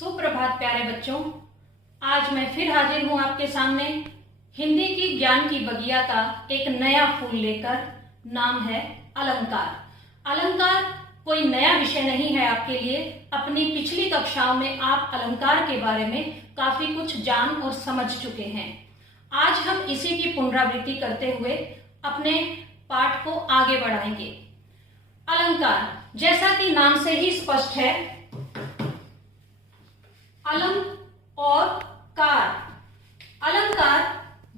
सुप्रभात प्यारे बच्चों। आज मैं फिर हाजिर हूं आपके सामने हिंदी की ज्ञान की बगिया का एक नया फूल लेकर। नाम है अलंकार। अलंकार कोई नया विषय नहीं है आपके लिए। अपनी पिछली कक्षाओं में आप अलंकार के बारे में काफी कुछ जान और समझ चुके हैं। आज हम इसी की पुनरावृत्ति करते हुए अपने पाठ को आगे बढ़ाएंगे। अलंकार, जैसा कि नाम से ही स्पष्ट है, अलम और कार। अलंकार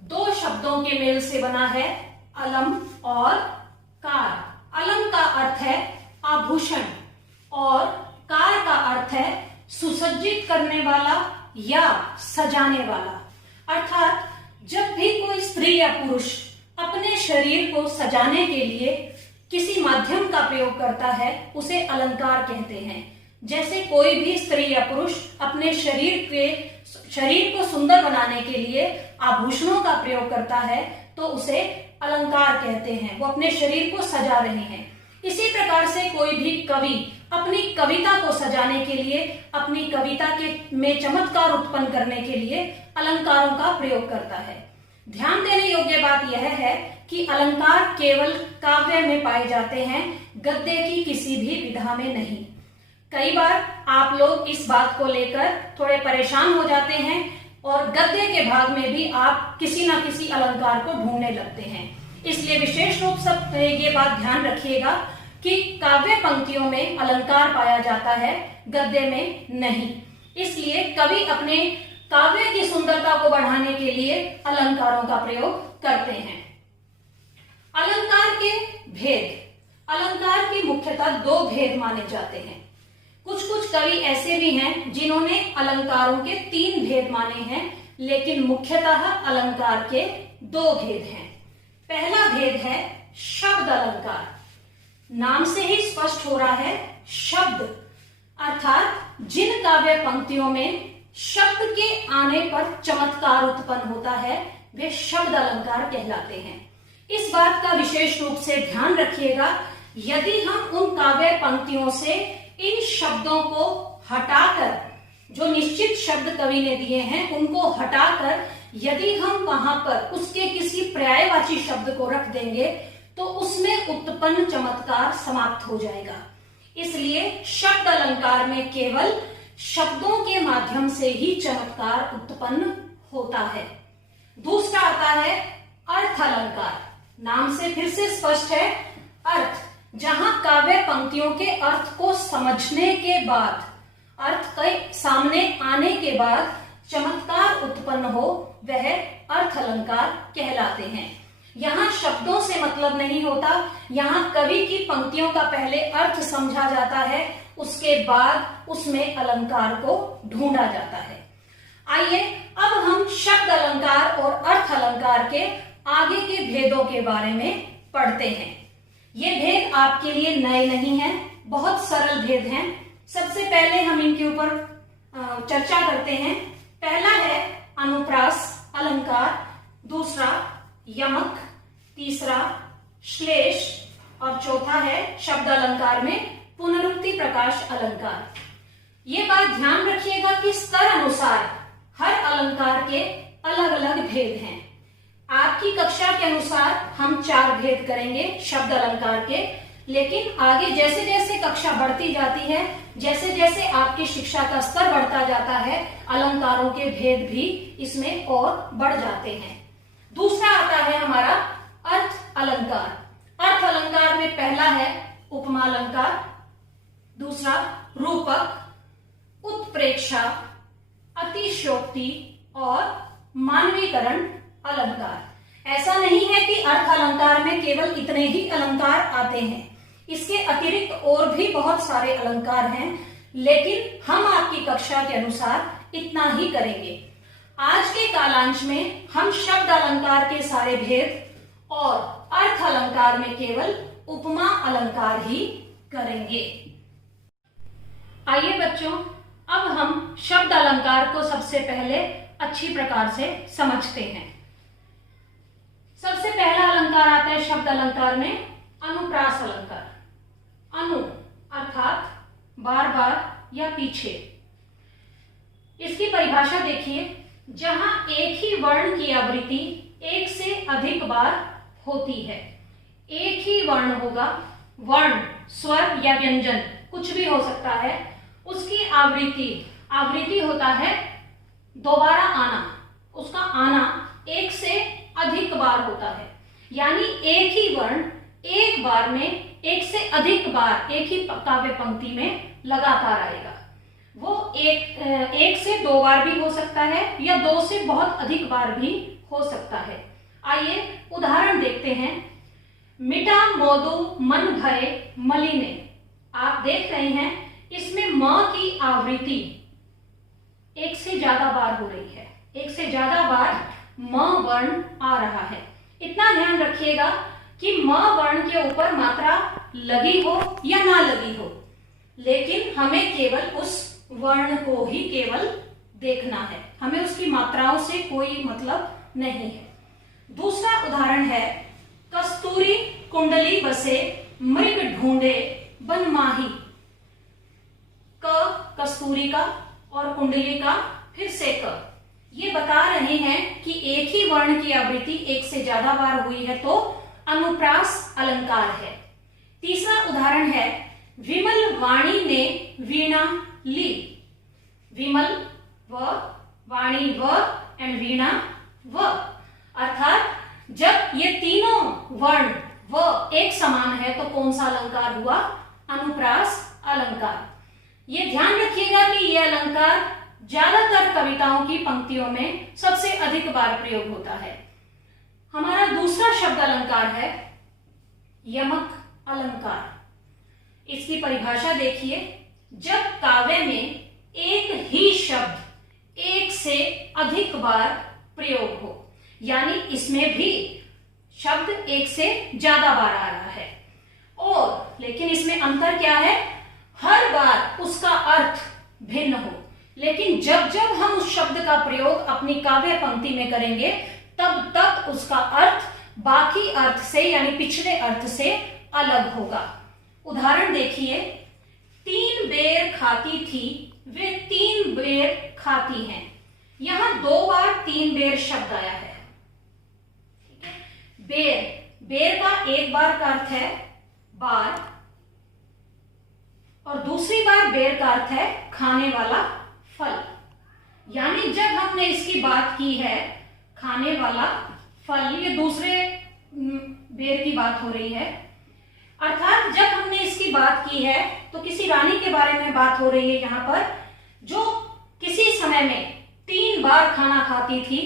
दो शब्दों के मेल से बना है, अलम और कार। अलम का अर्थ है आभूषण और कार का अर्थ है सुसज्जित करने वाला या सजाने वाला। अर्थात जब भी कोई स्त्री या पुरुष अपने शरीर को सजाने के लिए किसी माध्यम का प्रयोग करता है, उसे अलंकार कहते हैं। जैसे कोई भी स्त्री या पुरुष अपने शरीर को सुंदर बनाने के लिए आभूषणों का प्रयोग करता है, तो उसे अलंकार कहते हैं। वो अपने शरीर को सजा रहे हैं। इसी प्रकार से कोई भी कवि अपनी कविता को सजाने के लिए, अपनी कविता में चमत्कार उत्पन्न करने के लिए अलंकारों का प्रयोग करता है। ध्यान देने योग्य बात यह है कि अलंकार केवल काव्य में पाए जाते हैं, गद्य की किसी भी विधा में नहीं। कई बार आप लोग इस बात को लेकर थोड़े परेशान हो जाते हैं और गद्य के भाग में भी आप किसी न किसी अलंकार को ढूंढने लगते हैं। इसलिए विशेष रूप से ये बात ध्यान रखिएगा कि काव्य पंक्तियों में अलंकार पाया जाता है, गद्य में नहीं। इसलिए कवि अपने काव्य की सुंदरता को बढ़ाने के लिए अलंकारों का प्रयोग करते हैं। अलंकार के भेद। अलंकार के मुख्यतः दो भेद माने जाते हैं। कुछ कुछ कवि ऐसे भी हैं जिन्होंने अलंकारों के 3 भेद माने हैं, लेकिन मुख्यतः अलंकार के 2 भेद हैं। पहला भेद है शब्द अलंकार। नाम से ही स्पष्ट हो रहा है, शब्द अर्थात जिन काव्य पंक्तियों में शब्द के आने पर चमत्कार उत्पन्न होता है, वे शब्द अलंकार कहलाते हैं। इस बात का विशेष रूप से ध्यान रखिएगा, यदि हम उन काव्य पंक्तियों से इन शब्दों को हटाकर, जो निश्चित शब्द कवि ने दिए हैं उनको हटाकर यदि हम वहां पर उसके किसी पर्यायवाची शब्द को रख देंगे, तो उसमें उत्पन्न चमत्कार समाप्त हो जाएगा। इसलिए शब्द अलंकार में केवल शब्दों के माध्यम से ही चमत्कार उत्पन्न होता है। दूसरा आता है अर्थ अलंकार। नाम से फिर से स्पष्ट है, अर्थ, जहां काव्य पंक्तियों के अर्थ को समझने के बाद, अर्थ के सामने आने के बाद चमत्कार उत्पन्न हो, वह अर्थ अलंकार कहलाते हैं। यहां शब्दों से मतलब नहीं होता, यहां कवि की पंक्तियों का पहले अर्थ समझा जाता है, उसके बाद उसमें अलंकार को ढूंढा जाता है। आइए अब हम शब्द अलंकार और अर्थ अलंकार के आगे के भेदों के बारे में पढ़ते हैं। ये भेद आपके लिए नए नहीं हैं, बहुत सरल भेद हैं। सबसे पहले हम इनके ऊपर चर्चा करते हैं। पहला है अनुप्रास अलंकार, दूसरा यमक, तीसरा श्लेष और चौथा है शब्द अलंकार में पुनरुक्ति प्रकाश अलंकार। ये बात ध्यान रखिएगा कि स्तर अनुसार हर अलंकार के अलग अलग भेद हैं। आपकी कक्षा के अनुसार हम 4 भेद करेंगे शब्द अलंकार के, लेकिन आगे जैसे जैसे कक्षा बढ़ती जाती है, जैसे जैसे आपकी शिक्षा का स्तर बढ़ता जाता है, अलंकारों के भेद भी इसमें और बढ़ जाते हैं। दूसरा आता है हमारा अर्थ अलंकार। अर्थ अलंकार में पहला है उपमा अलंकार, दूसरा रूपक, उत्प्रेक्षा, अतिशयोक्ति और मानवीकरण अलंकार। ऐसा नहीं है कि अर्थ अलंकार में केवल इतने ही अलंकार आते हैं, इसके अतिरिक्त और भी बहुत सारे अलंकार हैं, लेकिन हम आपकी कक्षा के अनुसार इतना ही करेंगे। आज के कालांश में हम शब्द अलंकार के सारे भेद और अर्थ अलंकार में केवल उपमा अलंकार ही करेंगे। आइए बच्चों, अब हम शब्द अलंकार को सबसे पहले अच्छी प्रकार से समझते हैं। सबसे पहला अलंकार आता है शब्द अलंकार में अनुप्रास अलंकार। अनु अर्थात बार बार या पीछे। देखिए, जहां एक ही वर्ण की आवृत्ति एक से अधिक बार होती है, एक ही वर्ण होगा, वर्ण, स्वर या व्यंजन कुछ भी हो सकता है, उसकी आवृत्ति होता है दोबारा आना, उसका आना एक से अधिक बार होता है। यानी एक ही वर्ण एक बार में एक से अधिक बार एक ही काव्य पंक्ति में लगातार आएगा। वो एक से दो बार भी हो सकता है या दो से बहुत अधिक बार भी हो सकता है। आइए उदाहरण देखते हैं। मिटा मोदु मन भय मलिने। आप देख रहे हैं इसमें म की आवृत्ति एक से ज्यादा बार हो रही है, एक से ज्यादा बार म वर्ण आ रहा है। इतना ध्यान रखिएगा कि म वर्ण के ऊपर मात्रा लगी हो या ना लगी हो, लेकिन हमें केवल उस वर्ण को ही केवल देखना है, हमें उसकी मात्राओं से कोई मतलब नहीं है। दूसरा उदाहरण है, कस्तूरी कुंडली बसे मृग ढूंढे बन माही। क कस्तूरी का और कुंडली का फिर से क, ये बता रहे हैं कि एक ही वर्ण की आवृत्ति एक से ज्यादा बार हुई है तो अनुप्रास अलंकार है। तीसरा उदाहरण है, विमल वाणी ने वीणा ली। विमल व, वाणी व एंड वीणा व, अर्थात जब ये तीनों वर्ण व एक समान है तो कौन सा अलंकार हुआ? अनुप्रास अलंकार। ये ध्यान रखिएगा कि यह अलंकार ज्यादातर कविताओं की पंक्तियों में सबसे अधिक बार प्रयोग होता है। हमारा दूसरा शब्द अलंकार है यमक अलंकार। इसकी परिभाषा देखिए, जब काव्य में एक ही शब्द एक से अधिक बार प्रयोग हो, यानी इसमें भी शब्द एक से ज्यादा बार आ रहा है, और लेकिन इसमें अंतर क्या है? हर बार उसका अर्थ भिन्न हो, लेकिन जब जब हम उस शब्द का प्रयोग अपनी काव्य पंक्ति में करेंगे तब तक उसका अर्थ बाकी अर्थ से यानी पिछले अर्थ से अलग होगा। उदाहरण देखिए, 3 बेर खाती थी वे 3 बेर खाती हैं। यहां 2 बार 3 बेर शब्द आया है। बेर का एक बार का अर्थ है बार, और दूसरी बार बेर का अर्थ है खाने वाला फल। यानी जब हमने इसकी बात की है खाने वाला फल, ये दूसरे बेर की बात हो रही है, अर्थात जब हमने इसकी बात की है तो किसी रानी के बारे में बात हो रही है यहाँ पर, जो किसी समय में 3 बार खाना खाती थी,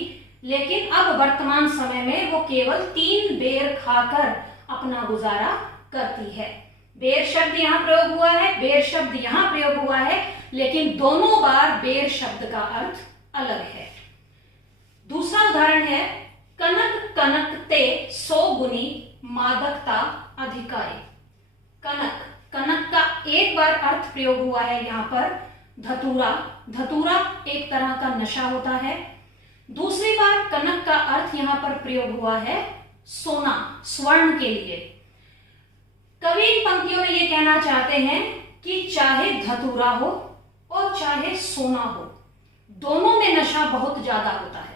लेकिन अब वर्तमान समय में वो केवल 3 बेर खाकर अपना गुजारा करती है। बेर शब्द यहाँ प्रयोग हुआ है, बेर शब्द यहाँ प्रयोग हुआ है, लेकिन दोनों बार बेर शब्द का अर्थ अलग है। दूसरा उदाहरण है, कनक कनकते 100 गुनी मादकता अधिकारे। कनक, कनक का एक बार अर्थ प्रयोग हुआ है यहाँ पर धतूरा। धतूरा एक तरह का नशा होता है। दूसरी बार कनक का अर्थ यहाँ पर प्रयोग हुआ है सोना, स्वर्ण के लिए। कवि इन पंक्तियों में ये कहना चाहते हैं कि चाहे धतूरा हो और चाहे सोना हो, दोनों में नशा बहुत ज्यादा होता है।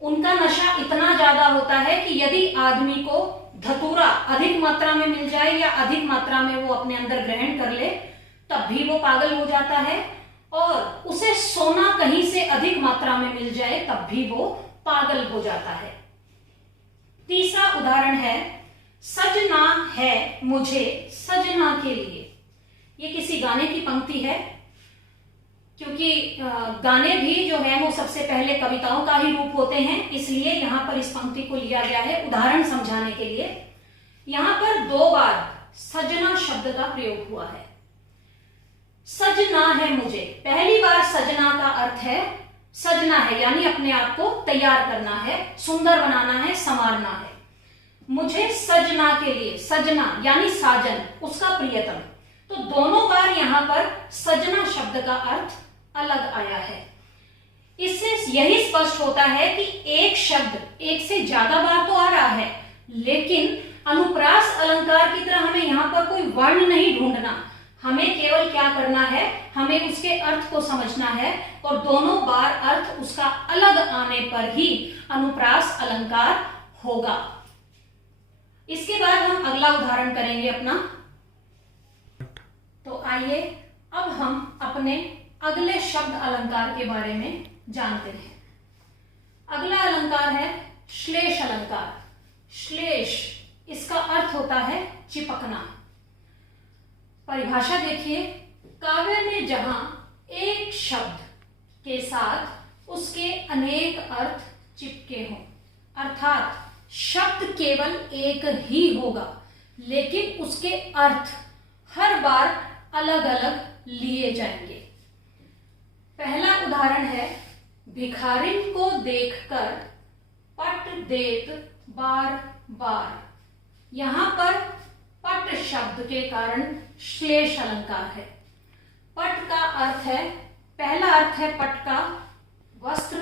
उनका नशा इतना ज्यादा होता है कि यदि आदमी को धतूरा अधिक मात्रा में मिल जाए या अधिक मात्रा में वो अपने अंदर ग्रहण कर ले तब भी वो पागल हो जाता है, और उसे सोना कहीं से अधिक मात्रा में मिल जाए तब भी वो पागल हो जाता है। तीसरा उदाहरण है, सजना है मुझे सजना के लिए। ये किसी गाने की पंक्ति है, क्योंकि गाने भी जो है वो सबसे पहले कविताओं का ही रूप होते हैं, इसलिए यहां पर इस पंक्ति को लिया गया है उदाहरण समझाने के लिए। यहां पर 2 बार सजना शब्द का प्रयोग हुआ है। सजना है मुझे, पहली बार सजना का अर्थ है सजना है, यानी अपने आप को तैयार करना है, सुंदर बनाना है, संवारना है। मुझे सजना के लिए, सजना यानी साजन, उसका प्रियतम, तो दोनों बार यहां पर सजना शब्द का अर्थ अलग आया है। इससे यही स्पष्ट होता है कि एक शब्द एक से ज्यादा बार तो आ रहा है, लेकिन अनुप्रास अलंकार की तरह हमें यहां पर कोई वर्ण नहीं ढूंढना, हमें केवल क्या करना है, हमें उसके अर्थ को समझना है और दोनों बार अर्थ उसका अलग आने पर ही अनुप्रास अलंकार होगा। इसके बाद हम अगला उदाहरण करेंगे अपना। तो आइए अब हम अपने अगले शब्द अलंकार के बारे में जानते हैं। अगला अलंकार है श्लेष अलंकार। श्लेष, इसका अर्थ होता है चिपकना। परिभाषा देखिए, काव्य में जहां एक शब्द के साथ उसके अनेक अर्थ चिपके हों, अर्थात शब्द केवल एक ही होगा लेकिन उसके अर्थ हर बार अलग अलग लिए जाएंगे। पहला उदाहरण है, भिखारिन को देखकर पट देत बार बार। यहां पर पट शब्द के कारण श्लेष अलंकार है। पट का अर्थ है, पहला अर्थ है पट का वस्त्र,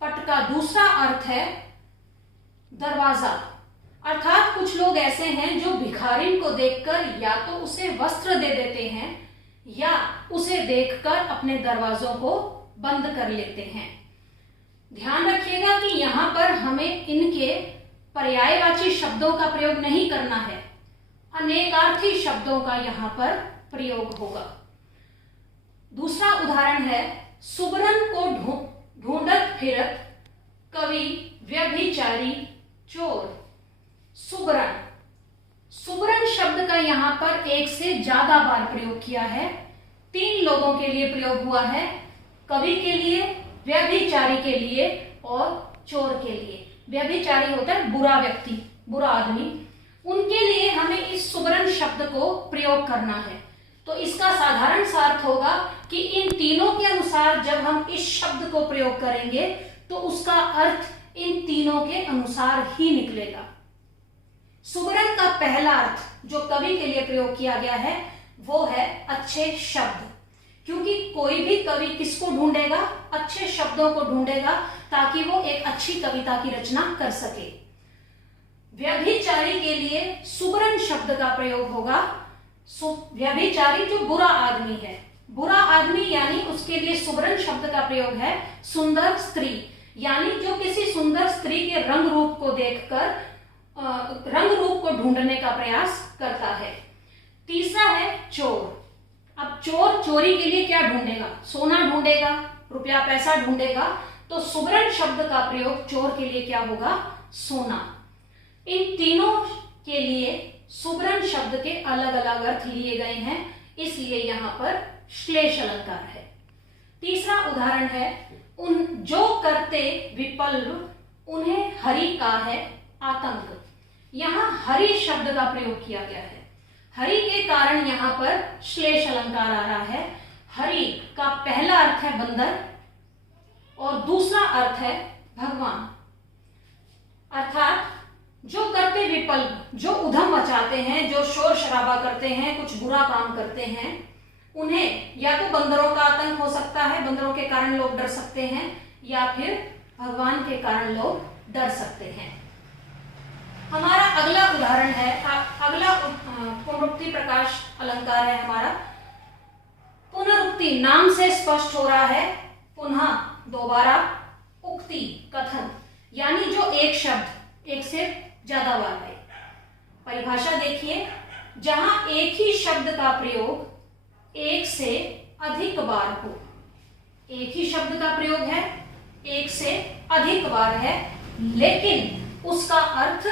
पट का दूसरा अर्थ है दरवाजा। अर्थात कुछ लोग ऐसे हैं जो भिखारिन को देखकर या तो उसे वस्त्र दे देते हैं या उसे देखकर अपने दरवाजों को बंद कर लेते हैं। ध्यान रखिएगा कि यहां पर हमें इनके पर्यायवाची शब्दों का प्रयोग नहीं करना है, अनेकार्थी शब्दों का यहां पर प्रयोग होगा। दूसरा उदाहरण है, सुबरन को ढूंढत फिरत कवि व्यभिचारी चोर। सुबरन, सुबरन शब्द का यहां पर एक से ज्यादा बार प्रयोग किया है। 3 लोगों के लिए प्रयोग हुआ है, कवि के लिए, व्यभिचारी के लिए और चोर के लिए। व्यभिचारी होता है बुरा व्यक्ति, बुरा आदमी, उनके लिए हमें इस सुबरन शब्द को प्रयोग करना है। तो इसका साधारण सा अर्थ होगा कि इन तीनों के अनुसार जब हम इस शब्द को प्रयोग करेंगे तो उसका अर्थ इन तीनों के अनुसार ही निकलेगा। सुबरन का पहला अर्थ जो कवि के लिए प्रयोग किया गया है वो है अच्छे शब्द, क्योंकि कोई भी कवि किसको ढूंढेगा, अच्छे शब्दों को ढूंढेगा ताकि वो एक अच्छी कविता की रचना कर सके। व्यभिचारी के लिए सुबरन शब्द का प्रयोग होगा। व्यभिचारी जो बुरा आदमी है, बुरा आदमी यानी उसके लिए सुबरन शब्द का प्रयोग है सुंदर स्त्री, यानी जो किसी सुंदर स्त्री के रंग रूप को देखकर रंग रूप को ढूंढने का प्रयास करता है। तीसरा है चोर। अब चोर चोरी के लिए क्या ढूंढेगा, सोना ढूंढेगा, रुपया पैसा ढूंढेगा, तो सुबरन शब्द का प्रयोग चोर के लिए क्या होगा, सोना। इन तीनों के लिए सुबरन शब्द के अलग अलग अर्थ लिए गए हैं, इसलिए यहां पर श्लेष अलंकार है। तीसरा उदाहरण है, उन जो करते विपल्व उन्हें हरि का है आतंक। यहां हरि शब्द का प्रयोग किया गया है। हरि के कारण यहां पर श्लेष अलंकार आ रहा है। हरि का पहला अर्थ है बंदर और दूसरा अर्थ है भगवान। अर्थात जो करते विपल्व, जो उधम मचाते हैं, जो शोर शराबा करते हैं, कुछ बुरा काम करते हैं, उन्हें या तो बंदरों का आतंक हो सकता है, बंदरों के कारण लोग डर सकते हैं, या फिर भगवान के कारण लोग डर सकते हैं। हमारा अगला उदाहरण है, अगला पुनरुक्ति प्रकाश अलंकार है हमारा। पुनरुक्ति नाम से स्पष्ट हो रहा है, पुनः दोबारा, उक्ति कथन, यानी जो एक शब्द एक से ज्यादा बार है। परिभाषा देखिए, जहां एक ही शब्द का प्रयोग एक से अधिक बार हो, एक ही शब्द का प्रयोग है, एक से अधिक बार है, लेकिन उसका अर्थ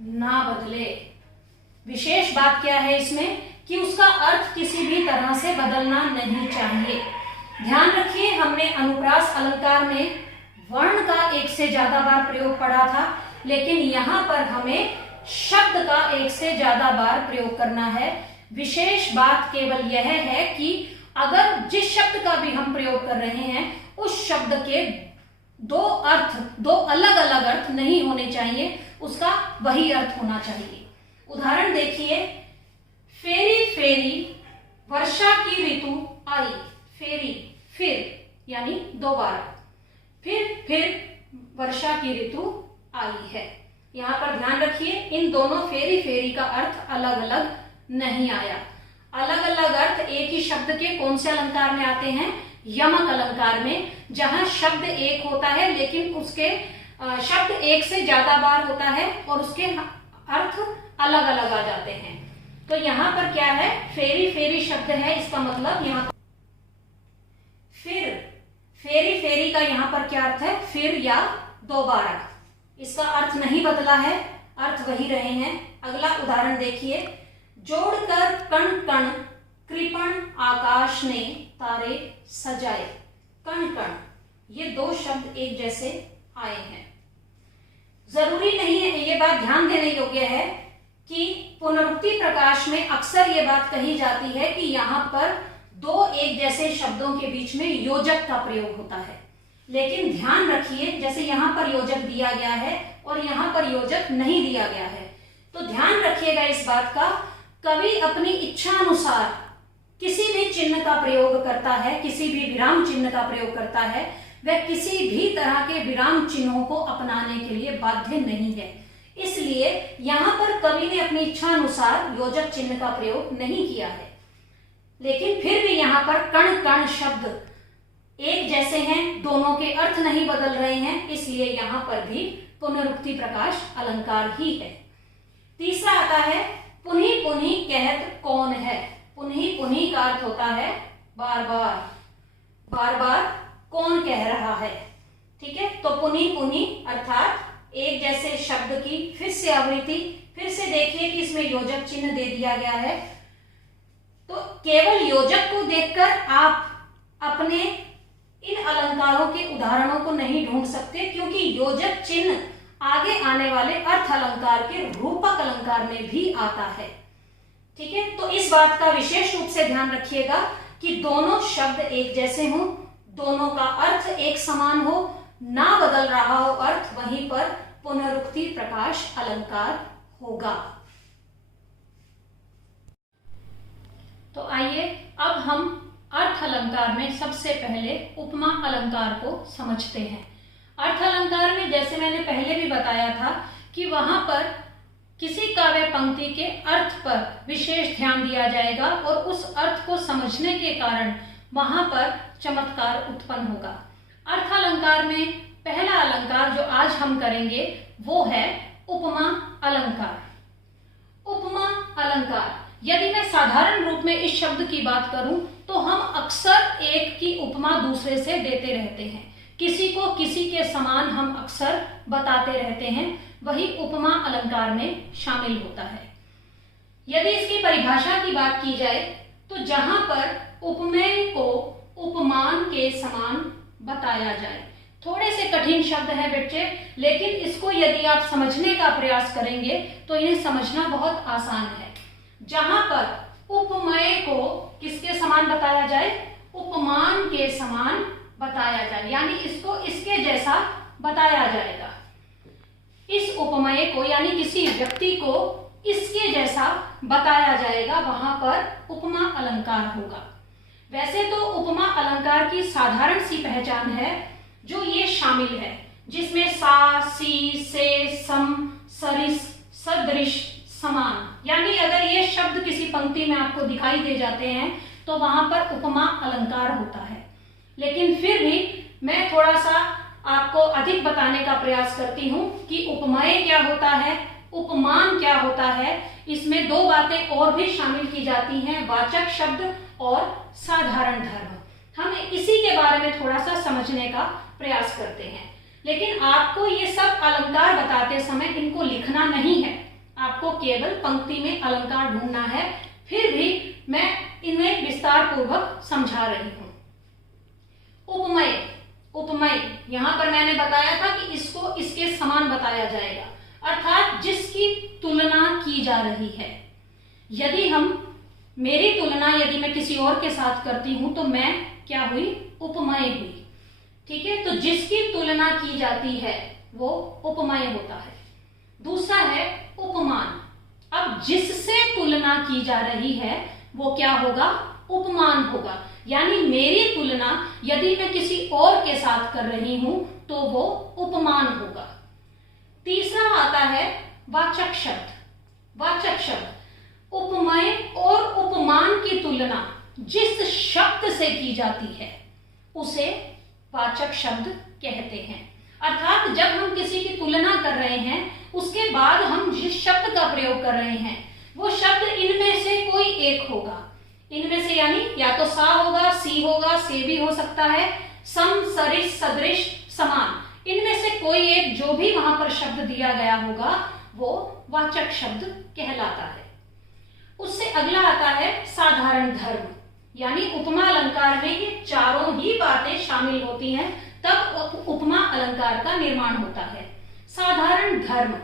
ना बदले। विशेष बात क्या है इसमें कि उसका अर्थ किसी भी तरह से बदलना नहीं चाहिए। ध्यान रखिए, हमने अनुप्रास अलंकार में वर्ण का एक से ज्यादा बार प्रयोग पढ़ा था, लेकिन यहां पर हमें शब्द का एक से ज्यादा बार प्रयोग करना है। विशेष बात केवल यह है कि अगर जिस शब्द का भी हम प्रयोग कर रहे हैं उस शब्द के दो अर्थ, दो अलग अलग अर्थ नहीं होने चाहिए, उसका वही अर्थ होना चाहिए। उदाहरण देखिए, फेरी फेरी वर्षा की ऋतु आई। फेरी फिर यानी दोबारा, फिर वर्षा की ऋतु आई है। यहां पर ध्यान रखिए, इन दोनों फेरी फेरी का अर्थ अलग अलग नहीं आया। अलग अलग अर्थ एक ही शब्द के कौन से अलंकार में आते हैं? यमक अलंकार में, जहां शब्द एक होता है लेकिन उसके शब्द एक से ज्यादा बार होता है और उसके अर्थ अलग अलग आ जाते हैं। तो यहाँ पर क्या है? फेरी फेरी शब्द है, इसका मतलब यहाँ पर फिर, फेरी फेरी का यहाँ पर क्या अर्थ है? फिर या दोबारा। इसका अर्थ नहीं बदला है, अर्थ वही रहे हैं। अगला उदाहरण देखिए, जोड़कर कण कण कृपण आकाश ने तारे सजाए। कण कण, ये दो शब्द एक जैसे आए हैं। जरूरी नहीं है, ये बात ध्यान देने योग्य है कि पुनरुक्ति प्रकाश में अक्सर ये बात कही जाती है कि यहाँ पर दो एक जैसे शब्दों के बीच में योजक का प्रयोग होता है। लेकिन ध्यान रखिए, जैसे यहाँ पर योजक दिया गया है और यहाँ पर योजक नहीं दिया गया है, तो ध्यान रखिएगा इस बात का, कवि अपनी इच्छा अनुसार किसी भी चिन्ह का प्रयोग करता है, किसी भी विराम चिन्ह का प्रयोग करता है, वह किसी भी तरह के विराम चिन्हों को अपनाने के लिए बाध्य नहीं है। इसलिए यहाँ पर कवि ने अपनी इच्छा अनुसार योजक चिन्ह का प्रयोग नहीं किया है। लेकिन फिर भी यहाँ पर कण कण शब्द एक जैसे हैं, दोनों के अर्थ नहीं बदल रहे हैं, इसलिए यहाँ पर भी पुनरुक्ति प्रकाश अलंकार ही है। तीसरा आता है, पुनि पुनि कहत कौन है। पुनि पुनि का अर्थ होता है बार बार, बार बार कौन कह रहा है। ठीक है, तो पुनि पुनि अर्थात एक जैसे शब्द की फिर से आवृत्ति। फिर से देखिए कि इसमें योजक चिन्ह दे दिया गया है, तो केवल योजक को देखकर आप अपने इन अलंकारों के उदाहरणों को नहीं ढूंढ सकते, क्योंकि योजक चिन्ह आगे आने वाले अर्थ अलंकार के रूपक अलंकार में भी आता है। ठीक है, तो इस बात का विशेष रूप से ध्यान रखिएगा कि दोनों शब्द एक जैसे हों, दोनों का अर्थ एक समान हो, ना बदल रहा हो अर्थ, वहीं पर पुनरुक्ति प्रकाश अलंकार होगा। तो आइए अब हम अर्थ अलंकार में सबसे पहले उपमा अलंकार को समझते हैं। अर्थ अलंकार में जैसे मैंने पहले भी बताया था कि वहां पर किसी काव्य पंक्ति के अर्थ पर विशेष ध्यान दिया जाएगा और उस अर्थ को समझने के कारण वहां पर चमत्कार उत्पन्न होगा। अर्थ अलंकार में पहला अलंकार जो आज हम करेंगे वो है उपमा अलंकार। उपमा अलंकार, यदि मैं साधारण रूप में इस शब्द की बात करूं तो हम अक्सर एक की उपमा दूसरे से देते रहते हैं, किसी को किसी के समान हम अक्सर बताते रहते हैं, वही उपमा अलंकार में शामिल होता है। यदि इसकी परिभाषा की बात की जाए तो जहां पर उपमेय को उपमान के समान बताया जाए। थोड़े से कठिन शब्द है बच्चे, लेकिन इसको यदि आप समझने का प्रयास करेंगे तो इन्हें समझना बहुत आसान है। जहां पर उपमेय को किसके समान बताया जाए? उपमान के समान बताया जाए, यानी इसको इसके जैसा बताया जाएगा। इस उपमेय को यानी किसी व्यक्ति को इसके जैसा बताया जाएगा, वहां पर उपमा अलंकार होगा। वैसे तो उपमा अलंकार की साधारण सी पहचान है जो ये शामिल है, जिसमें सा, सी, से, सम, सरिस, सदृश, समान, यानी अगर ये शब्द किसी पंक्ति में आपको दिखाई दे जाते हैं तो वहां पर उपमा अलंकार होता है। लेकिन फिर भी मैं थोड़ा सा आपको अधिक बताने का प्रयास करती हूं कि उपमेय क्या होता है, उपमान क्या होता है। इसमें दो बातें और भी शामिल की जाती हैं, वाचक शब्द और साधारण धर्म। हम इसी के बारे में थोड़ा सा समझने का प्रयास करते हैं। लेकिन आपको ये सब अलंकार बताते समय इनको लिखना नहीं है, आपको केवल पंक्ति में अलंकार ढूंढना है। फिर भी मैं इन्हें विस्तार पूर्वक समझा रही हूं। उपमेय, उपमेय यहां पर मैंने बताया था कि इसको इसके समान बताया जाएगा, अर्थात जिसकी तुलना की जा रही है। यदि हम मेरी तुलना यदि मैं किसी और के साथ करती हूं तो मैं क्या हुई? उपमेय हुई। ठीक है, तो जिसकी तुलना की जाती है वो उपमेय होता है। दूसरा है उपमान। अब जिससे तुलना की जा रही है वो क्या होगा? उपमान होगा। यानी मेरी तुलना यदि मैं किसी और के साथ कर रही हूं तो वो उपमान होगा। तीसरा आता है वाचक शब्द। वाचक शब्द उपमेय और उपमान तुलना जिस शब्द से की जाती है उसे वाचक शब्द कहते हैं। अर्थात जब हम किसी की तुलना कर रहे हैं उसके बाद हम जिस शब्द का प्रयोग कर रहे हैं वो शब्द इनमें से कोई एक होगा। इनमें से यानी या तो सा होगा, सी होगा, से भी हो सकता है, सम, सरिस, सदृश, समान, इनमें से कोई एक जो भी वहां पर शब्द दिया गया होगा वो वाचक शब्द कहलाता है। उससे अगला आता है साधारण धर्म, यानी उपमा अलंकार में ये चारों ही बातें शामिल होती हैं तब उपमा अलंकार का निर्माण होता है। साधारण धर्म,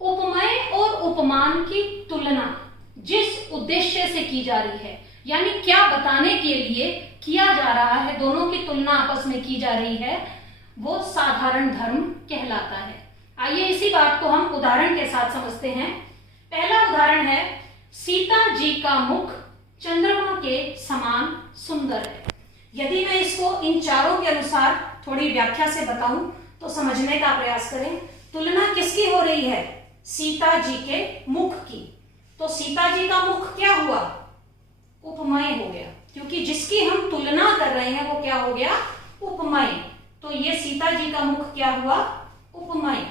उपमेय और उपमान की तुलना जिस उद्देश्य से की जा रही है, यानी क्या बताने के लिए किया जा रहा है, दोनों की तुलना आपस में की जा रही है, वो साधारण धर्म कहलाता है। आइए इसी बात को हम उदाहरण के साथ समझते हैं। पहला उदाहरण है, सीता जी का मुख चंद्रमा के समान सुंदर है। यदि मैं इसको इन चारों के अनुसार थोड़ी व्याख्या से बताऊं तो समझने का प्रयास करें। तुलना किसकी हो रही है? सीता जी के मुख की। तो सीता जी का मुख क्या हुआ? उपमेय हो गया, क्योंकि जिसकी हम तुलना कर रहे हैं वो क्या हो गया? उपमेय। तो ये सीता जी का मुख क्या हुआ? उपमेय।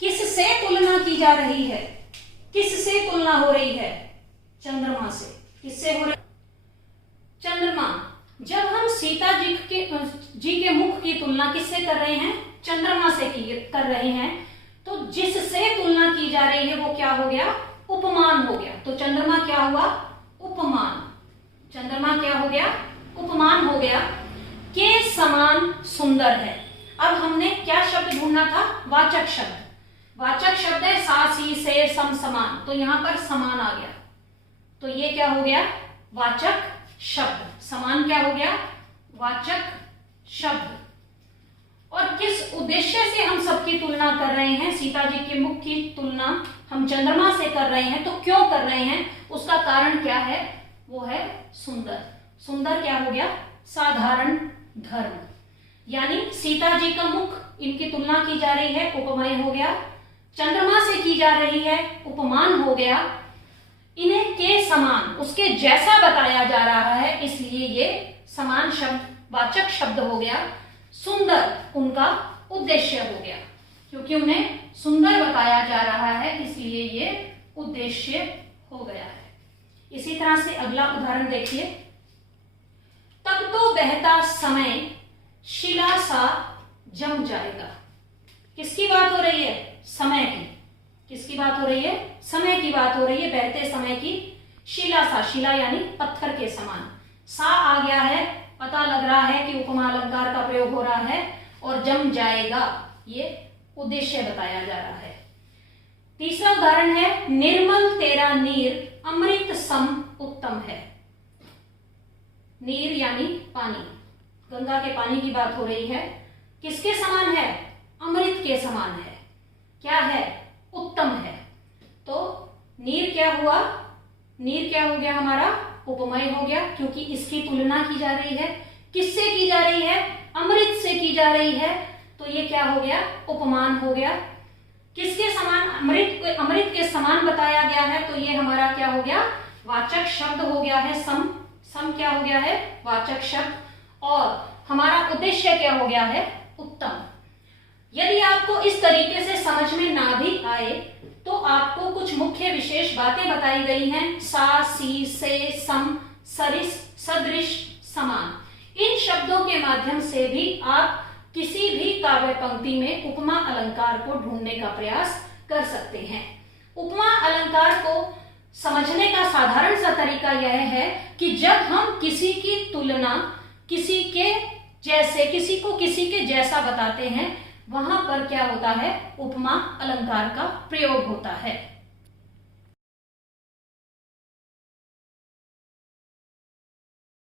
किससे तुलना की जा रही है? किससे तुलना हो रही है? चंद्रमा से। किससे हो रही? चंद्रमा। जब हम सीता जी के मुख की तुलना किससे कर रहे हैं? चंद्रमा से कर रहे हैं, तो जिससे तुलना की जा रही है वो क्या हो गया? उपमान हो गया। तो चंद्रमा क्या हुआ? उपमान। चंद्रमा क्या हो गया? उपमान हो गया। के समान सुंदर है। अब हमने क्या शब्द ढूंढना था? वाचक शब्द। वाचक शब्द है सा, सी, से, सम, समान, तो यहां पर समान आ गया, तो ये क्या हो गया? वाचक शब्द। समान क्या हो गया? वाचक शब्द। और किस उद्देश्य से हम सबकी तुलना कर रहे हैं? सीता जी के मुख की तुलना हम चंद्रमा से कर रहे हैं, तो क्यों कर रहे हैं? उसका कारण क्या है? वो है सुंदर। सुंदर क्या हो गया? साधारण धर्म। यानी सीता जी का मुख, इनकी तुलना की जा रही है, उपमेय हो गया। चंद्रमा से की जा रही है, उपमान हो गया। इन्हें के समान, उसके जैसा बताया जा रहा है, इसलिए ये समान शब्द वाचक शब्द हो गया। सुंदर उनका उद्देश्य हो गया, क्योंकि उन्हें सुंदर बताया जा रहा है इसलिए ये उद्देश्य हो गया है। इसी तरह से अगला उदाहरण देखिए। तब तो बहता समय शिला सा जम जाएगा। किसकी बात हो रही है? समय की। किसकी बात हो रही है? समय की बात हो रही है, बहते समय की। शिला सा, शिला यानी पत्थर के समान। सा आ गया है, पता लग रहा है कि उपमा अलंकार का प्रयोग हो रहा है, और जम जाएगा ये उद्देश्य बताया जा रहा है। तीसरा उदाहरण है, निर्मल तेरा नीर अमृत सम उत्तम है। नीर यानी पानी, गंगा के पानी की बात हो रही है। किसके समान है? अमृत के समान है। क्या है? उत्तम है। तो नीर क्या हुआ? नीर क्या हो गया हमारा? उपमेय हो गया, क्योंकि इसकी तुलना की जा रही है। किससे की जा रही है? अमृत से की जा रही है, तो ये क्या हो गया? उपमान हो गया। किसके समान? अमृत के समान बताया गया है, तो ये हमारा क्या हो गया? वाचक शब्द हो गया है। सम। सम क्या हो गया है? वाचक शब्द। और हमारा उद्देश्य क्या हो गया है? उत्तम। यदि आपको इस तरीके से समझ में ना भी आए तो आपको कुछ मुख्य विशेष बातें बताई गई हैं। सा, सी, से, सम, सरिस, सदृश, समान। इन शब्दों के माध्यम से भी आप किसी भी काव्य पंक्ति में उपमा अलंकार को ढूंढने का प्रयास कर सकते हैं। उपमा अलंकार को समझने का साधारण सा तरीका यह है कि जब हम किसी की तुलना किसी के जैसे, किसी को किसी के जैसा बताते हैं, वहां पर क्या होता है? उपमा अलंकार का प्रयोग होता है।